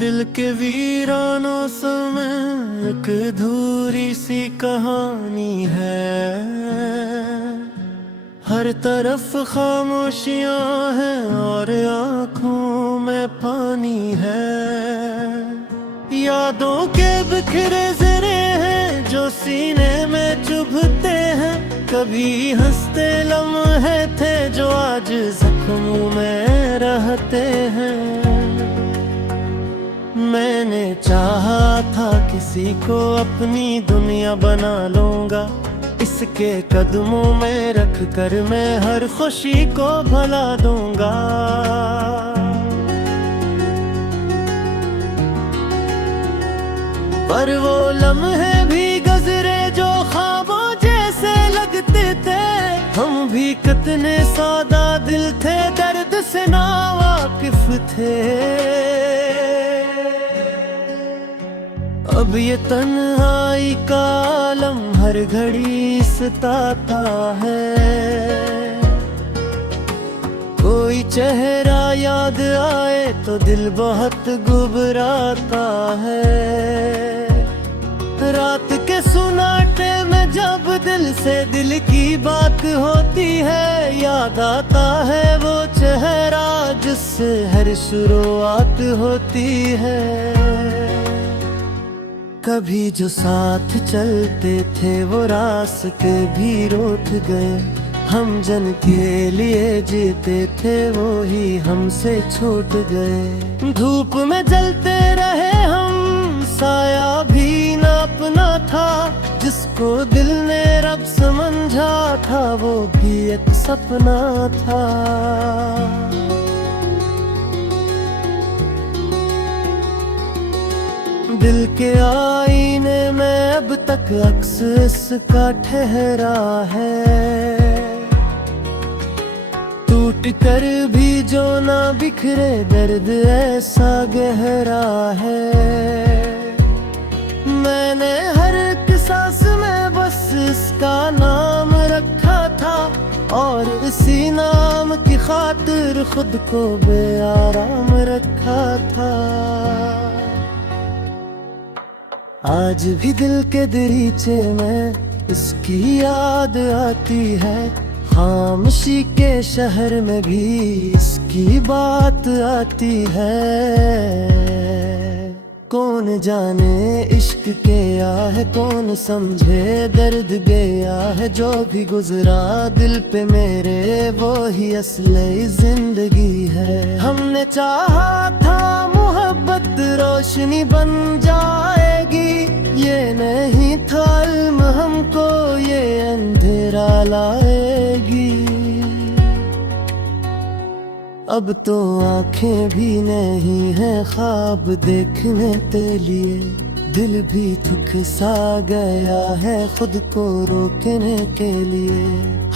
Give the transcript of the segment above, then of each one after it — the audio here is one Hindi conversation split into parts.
दिल के वीरानों समय एक अधूरी सी कहानी है। हर तरफ खामोशियां हैं और आंखों में पानी है। यादों के बिखरे जरे हैं जो सीने में चुभते हैं। कभी हंसते लम्हे थे जो आज जख्मों में रहते हैं। मैंने चाहा था किसी को अपनी दुनिया बना लूंगा। इसके कदमों में रख कर मैं हर खुशी को भुला दूंगा। पर वो लम्हे भी गुजरे जो ख्वाबों जैसे लगते थे। हम भी कितने सादा दिल थे, दर्द से ना वाकिफ थे। अब ये तन्हाई का आलम हर घड़ी सताता है। कोई चेहरा याद आए तो दिल बहुत घबराता है। रात के सुनाटे में जब दिल से दिल की बात होती है, याद आता है वो चेहरा जिससे हर शुरुआत होती है। कभी जो साथ चलते थे वो रास्ते भी रोक गए। हम जन के लिए जीते थे वो ही हमसे छूट गए। धूप में जलते रहे हम, साया भी ना अपना था। जिसको दिल ने रब समझा था वो भी एक सपना था। दिल के आईने में अब तक अक्स इसका ठहरा है। टूट कर भी जो ना बिखरे दर्द ऐसा गहरा है। मैंने हर एक सांस में बस इसका नाम रखा था और इसी नाम की खातिर खुद को बेआराम रखा था। आज भी दिल के दरीचे में इसकी याद आती है। खामोशी के शहर में भी इसकी बात आती है। कौन जाने इश्क क्या है, कौन समझे दर्द गया है। जो भी गुजरा दिल पे मेरे वो ही असली जिंदगी है। हमने चाहा था मोहब्बत रोशनी बन जाएगी। ये नहीं था इल्म हमको ये अंधेरा लाएगी। अब तो आंखें भी नहीं है ख्वाब देखने के लिए। दिल भी थक सा गया है खुद को रोकने के लिए।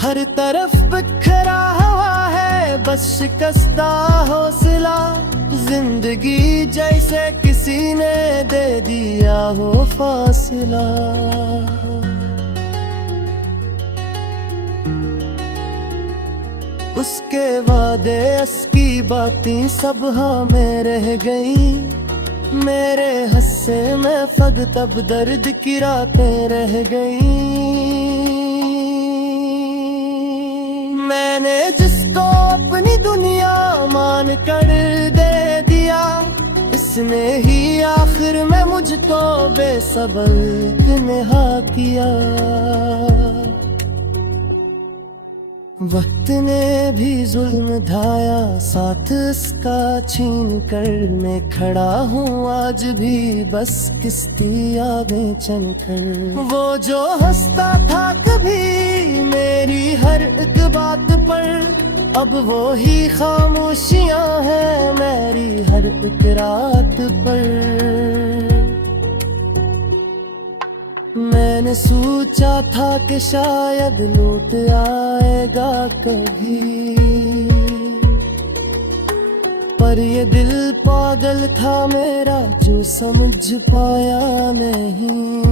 हर तरफ बिखरा हुआ है बस शिकस्ता हौसला। जिंदगी जैसे किसी ने दे दिया हो फासला। उसके वादे असकी बातें सब हाँ में रह गई। मेरे हस्से में फग तब दर्द की रातें रह गई। मैंने जिसको अपनी दुनिया मान कर दे दिया, इसने ही आखिर में मुझको बेसबक नेहा किया। वक्त ने भी जुल्म ढाया साथ इसका छीन कर। मैं खड़ा हूँ आज भी बस किस्ती आगे चल कर। वो जो हंसता था कभी मेरी हर एक बात पर, अब वो ही खामोशियां हैं मेरी हर एक रात पर। मैंने सोचा था कि शायद लौट आएगा कभी, पर ये दिल पागल था मेरा जो समझ पाया नहीं।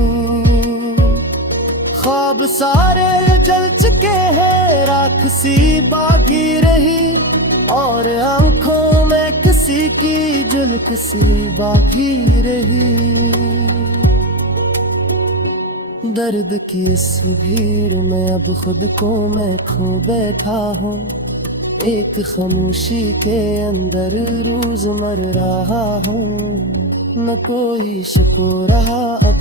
ख्वाब सारे जल चुके हैं राख सी बाकी रही, और आंखों में किस किसी की जुल्क सी बाकी रही। दर्द की इस भीड़ में अब खुद को मैं खो बैठा हूँ। एक खामोशी के अंदर रोज मर रहा हूँ। न कोई शको रहा अब,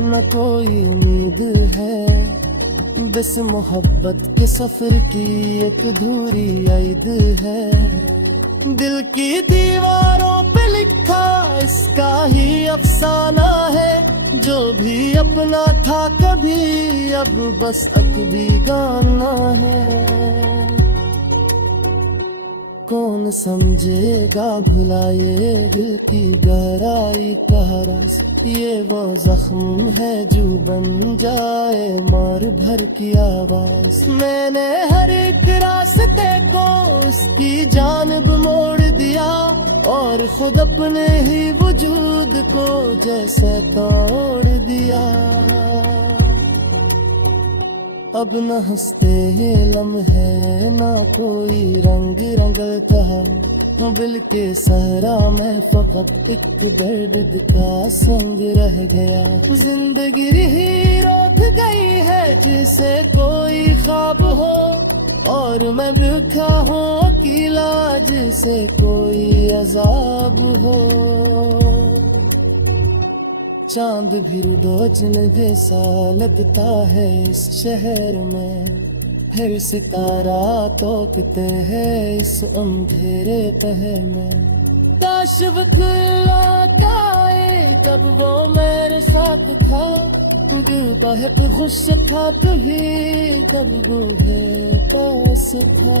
न कोई उम्मीद है। बस मोहब्बत के सफर की एक अधूरी याद है। दिल की दीवारों पे लिखा इसका ही अफसाना है। जो भी अपना था कभी अब बस अकबी गाना है। कौन समझेगा भुलाए दिल की गहराई का राज। ये वो जख्म है जो बन जाए मार भर की आवाज। मैंने हर एक रास्ते को उसकी जानिब मोड़ दिया और खुद अपने ही वजूद को जैसे तोड़ दिया। अब न हंसते हैं लम्हे ना कोई रंग रंगता। दिल के सहरा में फकत एक दर्द का संग रह गया। जिंदगी ही रोक गई है जिसे कोई ख्वाब हो और मैं भूखा हूँ अकेला जिसे कोई अजाब हो। चांद भी रोजन जैसा लगता है इस शहर में। फिर सितारा तोकते हैं इस अंधेरे तह में। काश वक्त लौट आए तब वो मेरे साथ था। खुद बहुत खुश था तभी जब वो है पास था।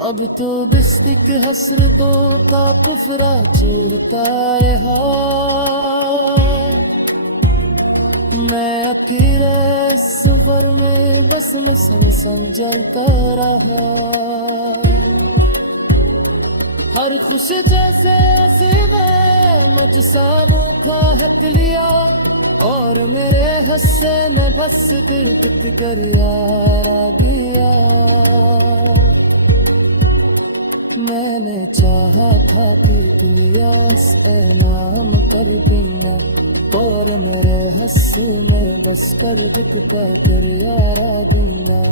अब तो बिस्तिक हसरतों का कुफरा चूरता रहा। मैं अकेले सफर में बस में समझता रहा। हर खुश जैसे में मुझसा मुखा हक लिया और मेरे हस्से में बस दिल टिक कर यार आ गया। मैंने चाहा था कि पियास नाम कर देना और मेरे हंस में बस कर दिखता कर यारा देना।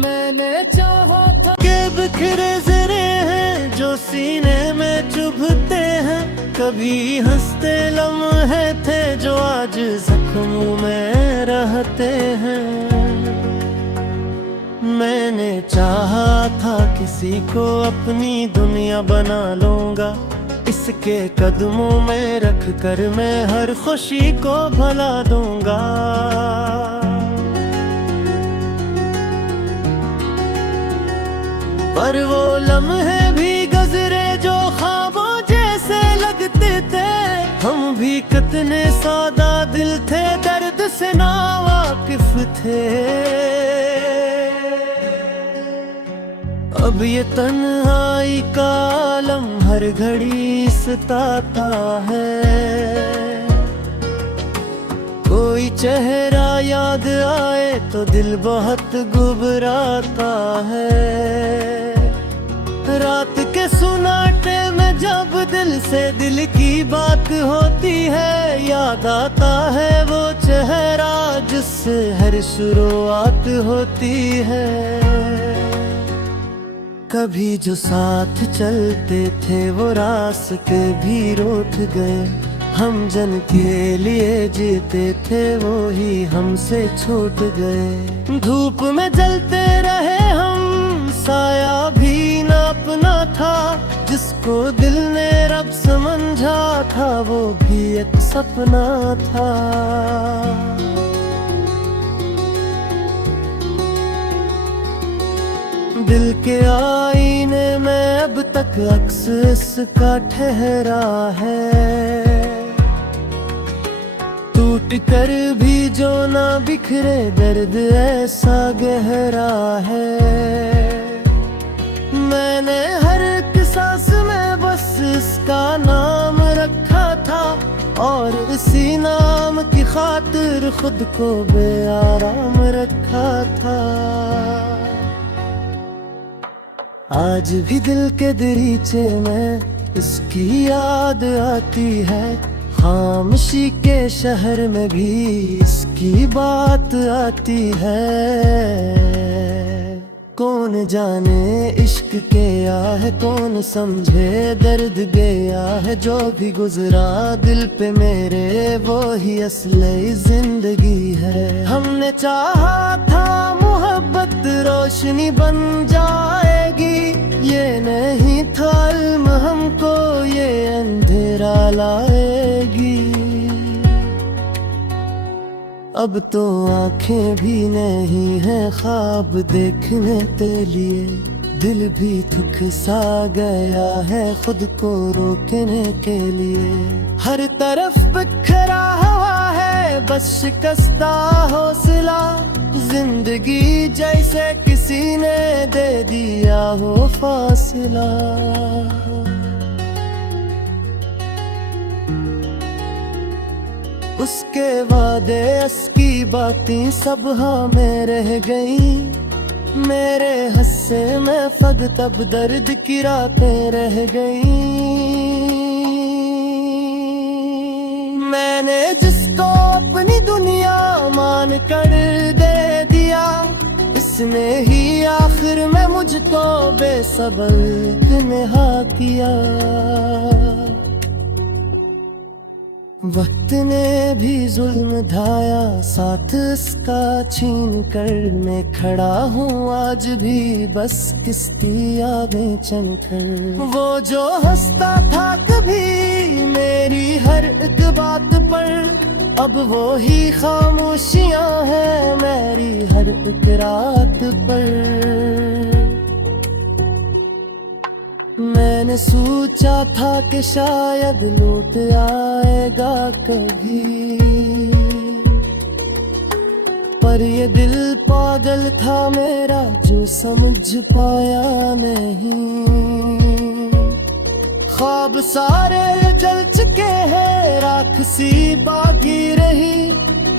मैंने चाहा था के बिखरे जरे हैं जो सीने में चुभते हैं। कभी हंसते लम्हे थे जो आज जख्मों में रहते हैं। मैंने चाहा था किसी को अपनी दुनिया बना लूंगा। इसके कदमों में रख कर मैं हर खुशी को भला दूंगा। पर वो लम्हे भी गुजरे जो ख्वाबों जैसे लगते थे। हम भी कितने सादा दिल थे दर्द से ना वाकिफ थे। अब ये तन्हाई का आलम हर घड़ी सताता है। कोई चेहरा याद आए तो दिल बहुत घबराता है। रात के सुनाटे में जब दिल से दिल की बात होती है। याद आता है वो चेहरा जिससे हर शुरुआत होती है। कभी जो साथ चलते थे वो रास्ते भी रोक गए। हम जन के लिए जीते थे वो ही हमसे छूट गए। धूप में जलते रहे हम साया भी न अपना था। जिसको दिल ने रब समझा था वो भी एक सपना था। दिल के आईने में अब तक अक्स इसका ठहरा है। टूट कर भी जो ना बिखरे दर्द ऐसा गहरा है। मैंने हर एक सांस में बस इसका नाम रखा था और इसी नाम की खातिर खुद को बेआराम रखा था। आज भी दिल के दरीचे में उसकी याद आती है। खामोशी के शहर में भी इसकी बात आती है। कौन जाने इश्क के है, कौन समझे दर्द गया है। जो भी गुजरा दिल पे मेरे वो ही असली जिंदगी है। हमने चाहा था मोहब्बत रोशनी बन जाएगी, ये नहीं था इल्म हमको ये अंधेरा लाएगी। अब तो आंखें भी नहीं हैं ख्वाब देखने के लिए। दिल भी थक सा गया है खुद को रोकने के लिए। हर तरफ बिखरा हुआ है बस शिकस्ता हौसला। जिंदगी जैसे किसी ने दे दिया हो फासला। उसके वादे असकी बातें सब हाँ में रह गई। मेरे हस्से में फग तब दर्द की रातें रह गई। मैंने जिसको अपनी दुनिया मान कर दे दिया, इसने ही आखिर में मुझको बेसबक नेहा किया। वक्त ने भी जुल्म ढाया साथ इसका छीन कर। मैं खड़ा हूँ आज भी बस किसकी यादें चलकर। वो जो हंसता था कभी मेरी हर एक बात पर, अब वो ही खामोशियां हैं मेरी हर एक रात पर। मैंने सोचा था कि शायद लौट आएगा कभी, पर ये दिल पागल था मेरा जो समझ पाया नहीं। ख्वाब सारे जल चुके हैं राख सी बाकी रही,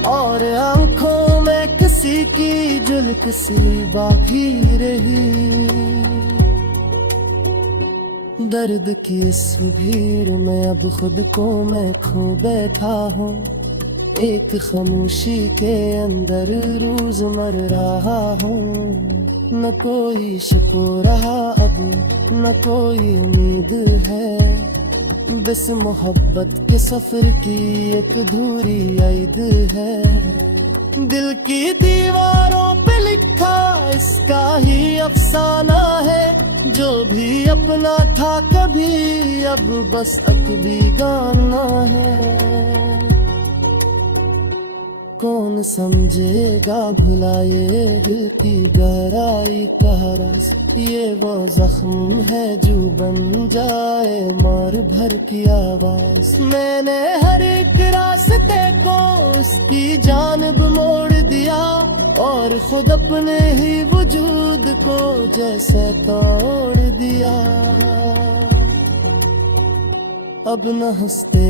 और आंखों में किसी की झलक सी बाकी रही। दर्द की इस भीड़ में अब खुद को मैं खो बैठा हूँ। एक खामोशी के अंदर रोज मर रहा हूँ। न कोई शको रहा अब न कोई उम्मीद है। बस मोहब्बत के सफर की एक अधूरी याद है। दिल की दीवारों पे लिखा इसका ही अफसाना है। जो भी अपना था कभी अब बस अब भी गाना है। कौन समझेगा भुलाए दिल की गहराई का राज। ये वो जख्म है जो बन जाए मार भर की आवाज। मैंने हर एक रास्ते को उसकी जानिब मोड़ दिया, और खुद अपने ही वजूद को जैसे तोड़ दिया। अब न हंसते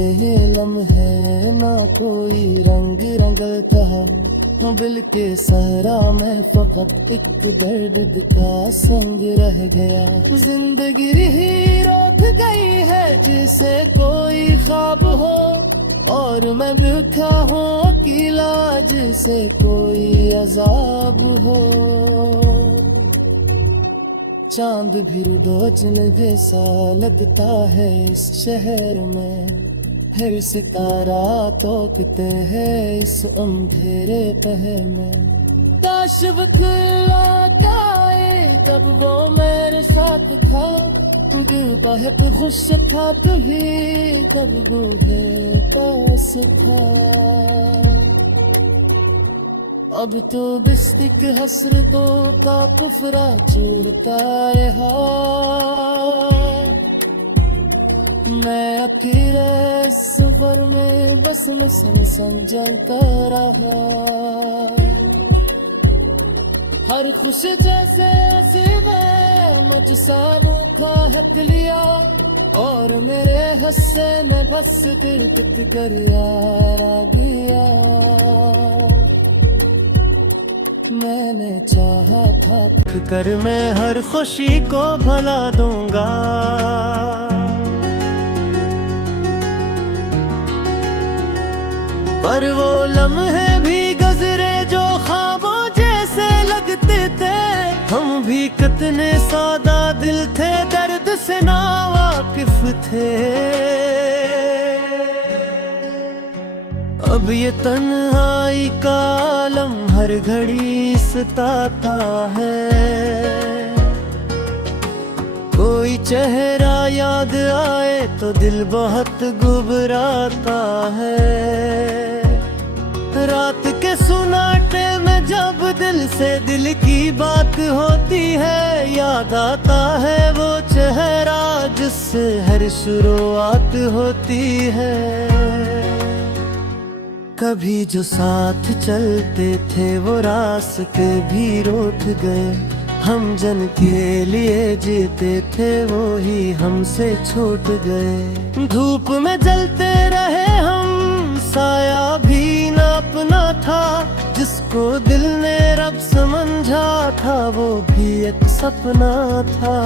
लम्हे ना कोई रंग रंगता। दिल के सहरा में फकत एक दर्द का संग रह गया। जिंदगी ही रोक गई है जिसे कोई ख्वाब हो, और मैं भूखा हूँ अकेला जिसे कोई अजाब हो। चांद भी रुदोचन जैसा लगता है इस शहर में। फिर सितारा तोकते हैं इस अंधेरे पहर में। काश वक्त लौट आए तब वो मेरे साथ था। खुद बहुत खुश था तभी जब वो है पास था। अब तो बिस्तिक हसरतों का कुफरा चूरता रहा। मैं अकेले सफर में बस में समझता रहा। हर खुश जैसे सीधे मुझसा मुखा हक लिया, और मेरे हस्से में बस दिल पिट कर यार आ गया। मैंने चाहा था कर मैं हर खुशी को भुला दूंगा। पर वो लम्हे भी गुजरे जो ख्वाबों जैसे लगते थे। हम भी कितने सादा दिल थे, दर्द से ना वाकिफ थे। अब ये तन्हाई का आलम हर घड़ी सताता है। कोई चेहरा याद आए तो दिल बहुत घबराता है। रात के सुनाटे में जब दिल से दिल की बात होती है, याद आता है वो चेहरा जिससे हर शुरुआत होती है। कभी जो साथ चलते थे वो रास्ते भी रूठ गए। हम जन के लिए जीते थे वो ही हमसे छूट गए। धूप में जलते रहे हम, साया भी ना अपना था। जिसको दिल ने रब समझा था वो भी एक सपना था।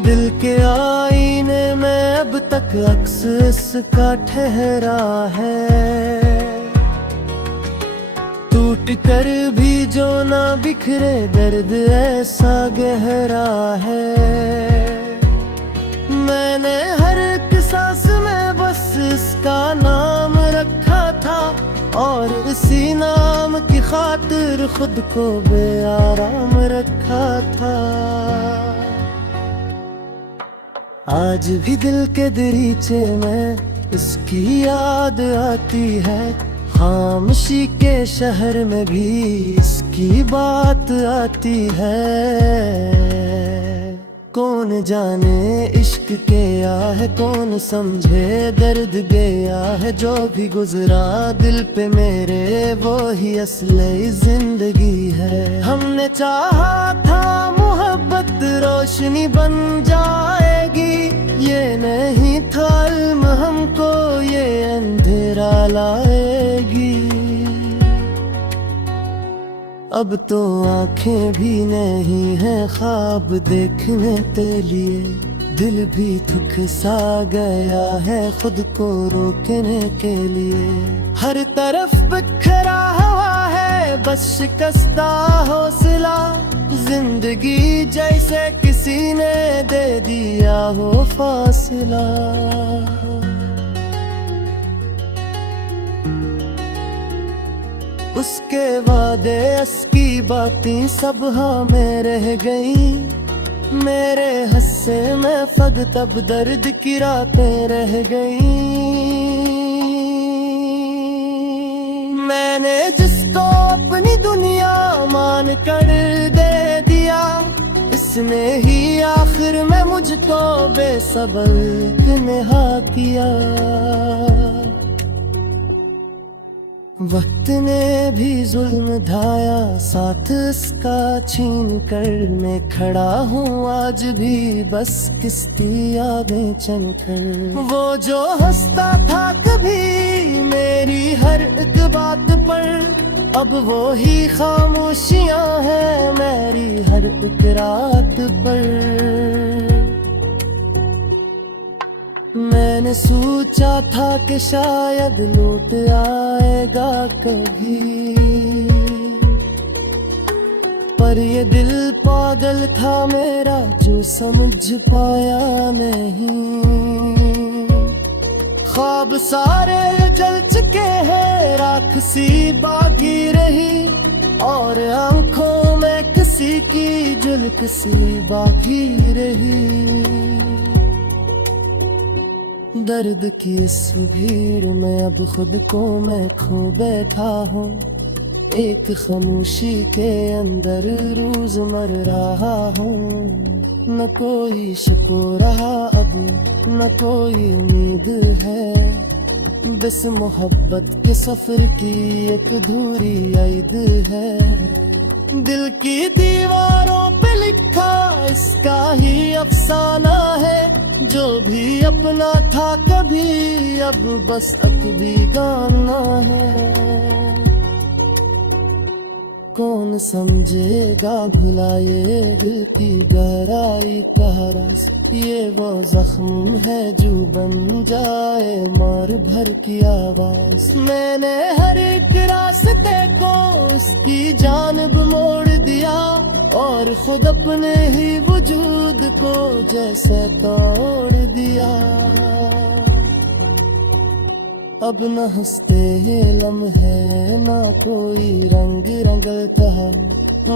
दिल के आईने में अब तक अक्स इसका ठहरा है। टूट कर भी जो ना बिखरे दर्द ऐसा गहरा है। मैंने हर एक सांस में बस इसका नाम रखा था, और इसी नाम की खातिर खुद को बेआराम रखा था। आज भी दिल के दरीचे में इसकी याद आती है। खामोशी के शहर में भी इसकी बात आती है। कौन जाने इश्क क्या है, कौन समझे दर्द गया है। जो भी गुजरा दिल पे मेरे वो ही असली जिंदगी है। हमने चाहा था मोहब्बत रोशनी बन जाएगी, ये नहीं था इल्म हमको ये अंधेरा लाएगी। अब तो आंखें भी नहीं है ख्वाब देखने के लिए। दिल भी थक सा गया है खुद को रोकने के लिए। हर तरफ बिखरा हुआ है बस शिकस्ता हौसला। जिंदगी जैसे किसी ने दे दिया हो फासला। उसके वादे असकी बातें सब हाँ में रह गई। मेरे हस्से में फग तब दर्द की रातें रह गई। मैंने जिसको अपनी दुनिया मान कर दे दिया, इसने ही आखिर में मुझको बेसब्र निहा किया। वक्त ने भी जुल्म ढाया साथ इसका छीन कर। मैं खड़ा हूँ आज भी बस किसकी यादें चनकर। वो जो हंसता था कभी मेरी हर एक बात पर, अब वो ही खामोशियाँ हैं मेरी हर एक रात पर। मैंने सोचा था कि शायद लौट आएगा कभी, पर ये दिल पागल था मेरा जो समझ पाया नहीं। ख्वाब सारे जल चुके हैं राख सी बाकी रही, और आंखों में किसी की झलक सी बाकी रही। दर्द की इस भीड़ में अब खुद को मैं खो बैठा हूँ। एक खामोशी के अंदर रोज मर रहा हूँ। न कोई शको रहा अब न कोई उम्मीद है। बस मोहब्बत के सफर की एक अधूरी याद है। दिल की दीवारों पे लिखा इसका ही अफसाना है। जो भी अपना था कभी अब बस अकबी गाना है। कौन समझेगा भुला ये दिल की गहराई का राज। ये वो जख्म है जो बन जाए मार भर की आवाज। मैंने हर एक रास्ते को उसकी जानिब मोड़ दिया और खुद अपने ही वजूद को जैसे तोड़ दिया। अब न हंसते हैं लम्हे ना कोई रंग रंगता।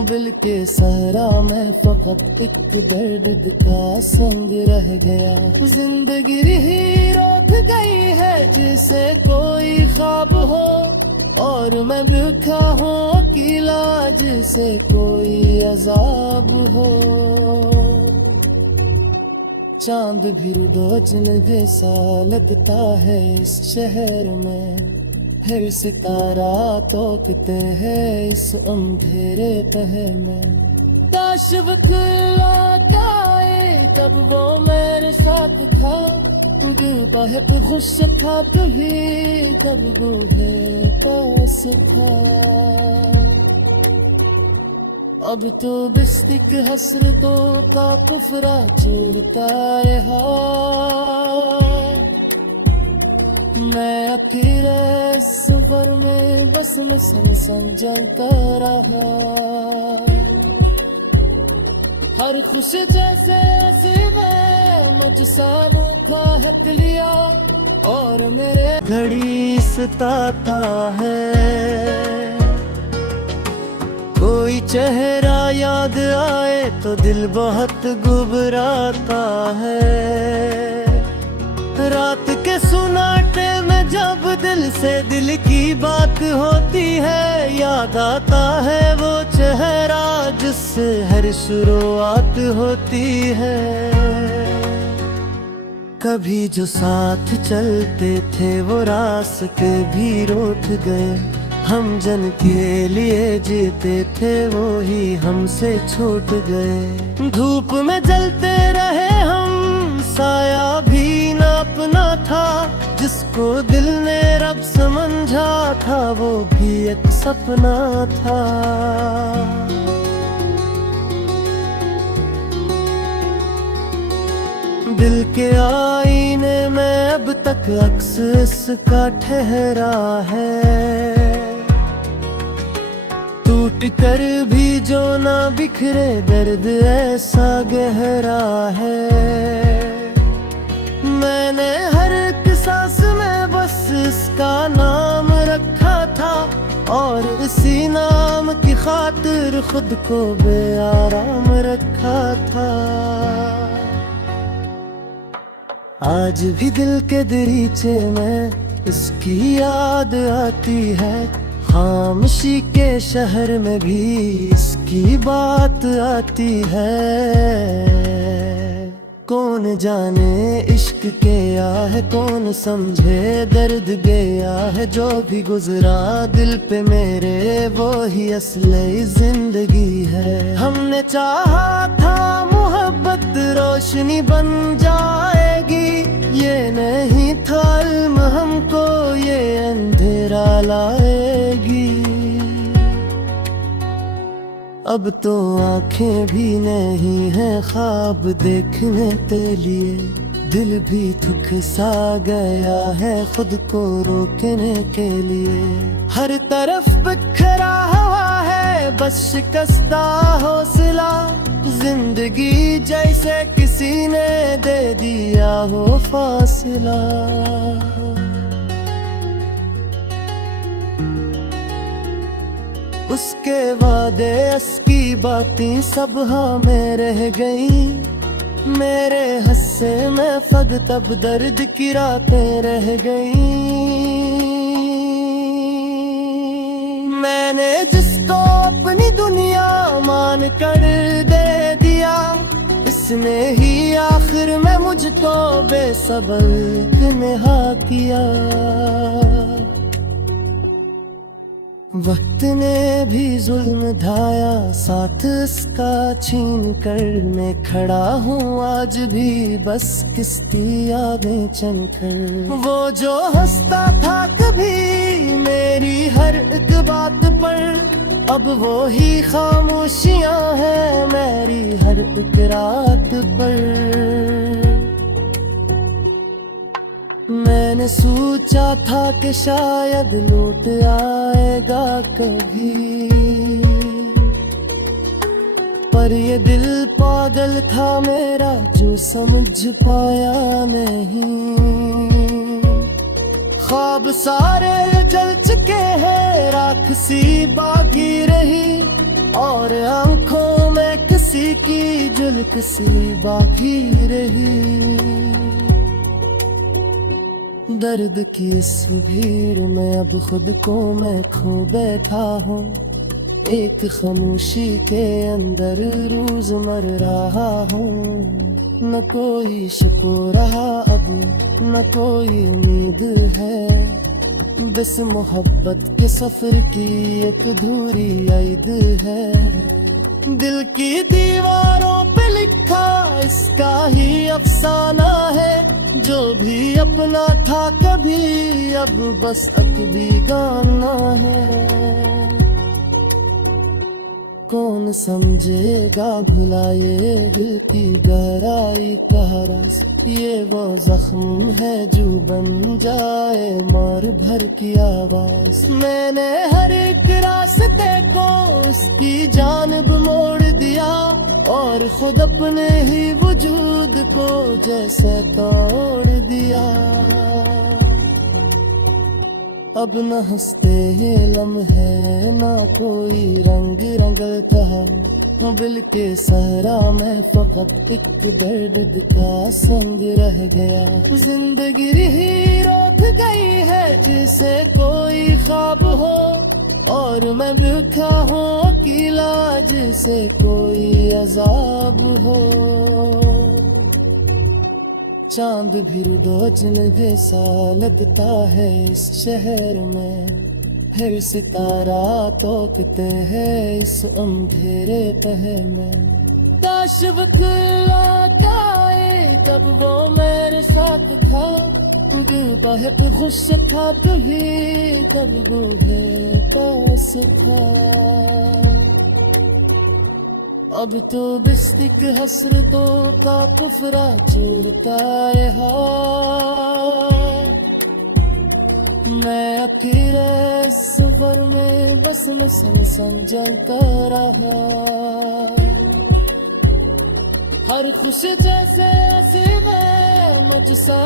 बिल के सहरा में फकत एक दर्द का संग रह गया। जिंदगी ही रोक गई है जिसे कोई ख्वाब हो और मैं भूखा हूँ अकेला जिसे कोई अजाब हो। चांद भी रुदोचन जैसा लगता है इस शहर में। फिर सितारा तोकते हैं इस अंधेरे तह में। काश वक्त लौट आए तब वो मेरे साथ था। खुद बहुत खुश था तभी जब वो है पास था। अब तो बिस्तिक हसरतों का कुफरा चूरता रहा। मैं अकेले सफर में बस में संग जलता रहा। हर खुश जैसे में मुझसा मुखा हट लिया और मेरे घड़ी सताता है। कोई चेहरा याद आए तो दिल बहुत घबराता है। रात के सुनाटे में जब दिल से दिल की बात होती है याद आता है वो चेहरा जिससे हर शुरुआत होती है। कभी जो साथ चलते थे वो रास्ते भी रोक गए। हम जन के लिए जीते थे वो ही हमसे छूट गए। धूप में जलते रहे हम साया भी ना अपना था। जिसको दिल ने रब समझा था वो भी एक सपना था। दिल के आईने में अब तक अक्स इसका ठहरा है। टूट कर भी जो ना बिखरे दर्द ऐसा गहरा है। मैंने हर एक सांस में बस इसका नाम रखा था और इसी नाम की खातिर खुद को बेआराम रखा था। आज भी दिल के दरीचे में इसकी याद आती है। खामोशी के शहर में भी इसकी बात आती है। कौन जाने इश्क क्या है कौन समझे दर्द गया है। जो भी गुजरा दिल पे मेरे वो ही असली जिंदगी है। हमने चाहा था मोहब्बत रोशनी बन जाएगी। ये नहीं था इल्म हमको ये अंधेरा लाएगी। अब तो आंखें भी नहीं हैं ख्वाब देखने के लिए। दिल भी थक सा गया है खुद को रोकने के लिए। हर तरफ बिखरा हुआ है बस शिकस्ता हौसला। जिंदगी जैसे किसी ने दे दिया हो फासला। उसके वादे असकी बातें सब हाँ में रह गई। मेरे हस्से में फग तब दर्द की रातें रह गई। मैंने जिसको अपनी दुनिया मान कर दे दिया इसने ही आखिर में मुझको बेसब्र निहा किया। वक्त ने भी जुल्म ढाया, साथ इसका छीन कर मैं खड़ा हूँ आज भी बस किस्ती यादें चलकर। वो जो हंसता था कभी मेरी हर एक बात पर, अब वो ही खामोशियां हैं मेरी हर एक रात पर। मैंने सोचा था कि शायद लौट आएगा कभी, पर ये दिल पागल था मेरा जो समझ पाया नहीं। ख्वाब सारे जल चुके हैं, राख सी बाकी रही, और आंखों में किसी की झलक सी बाकी रही। दर्द की इस भीड़ में अब खुद को मैं खो बैठा हूँ, एक खामोशी के अंदर रोज मर रहा हूँ। न कोई शको रहा अब न कोई उम्मीद है, बस मोहब्बत के सफर की एक अधूरी याद है। दिल की दीवारों पे लिखा इसका ही अफसाना है, जो भी अपना था कभी अब बस अब भी गाना है। कौन समझेगा भुला ये दिल की गहराई का राज, ये वो जख्म है जो बन जाए मार भर की आवाज। मैंने हर एक रास्ते को इसकी जानिब मोड़ दिया, और खुद अपने ही वजूद को जैसे तोड़ दिया। अब न हंसते हैं लम्हे न कोई रंग रंगता, दिल के सहरा में फकत एक दर्द का संग रह गया। जिंदगी ही रोक गई है जिसे कोई ख्वाब हो, और मैं बैठा हूँ अकेला जिसे कोई अजाब हो। चांद भी रोज लगे सा लगता है इस शहर में, फिर सितारा तोकते हैं इस अंधेरे पहर में। काश वक्त लौट आए तब वो मेरे साथ था, खुद बहुत खुश था तभी तब वो है पास था। अब तो बिस्तिक हसरतों का कुफरा चूरता रहा, मैं अकेले सफर में बस मसल जलता रहा। हर खुश जैसे में मुझ सा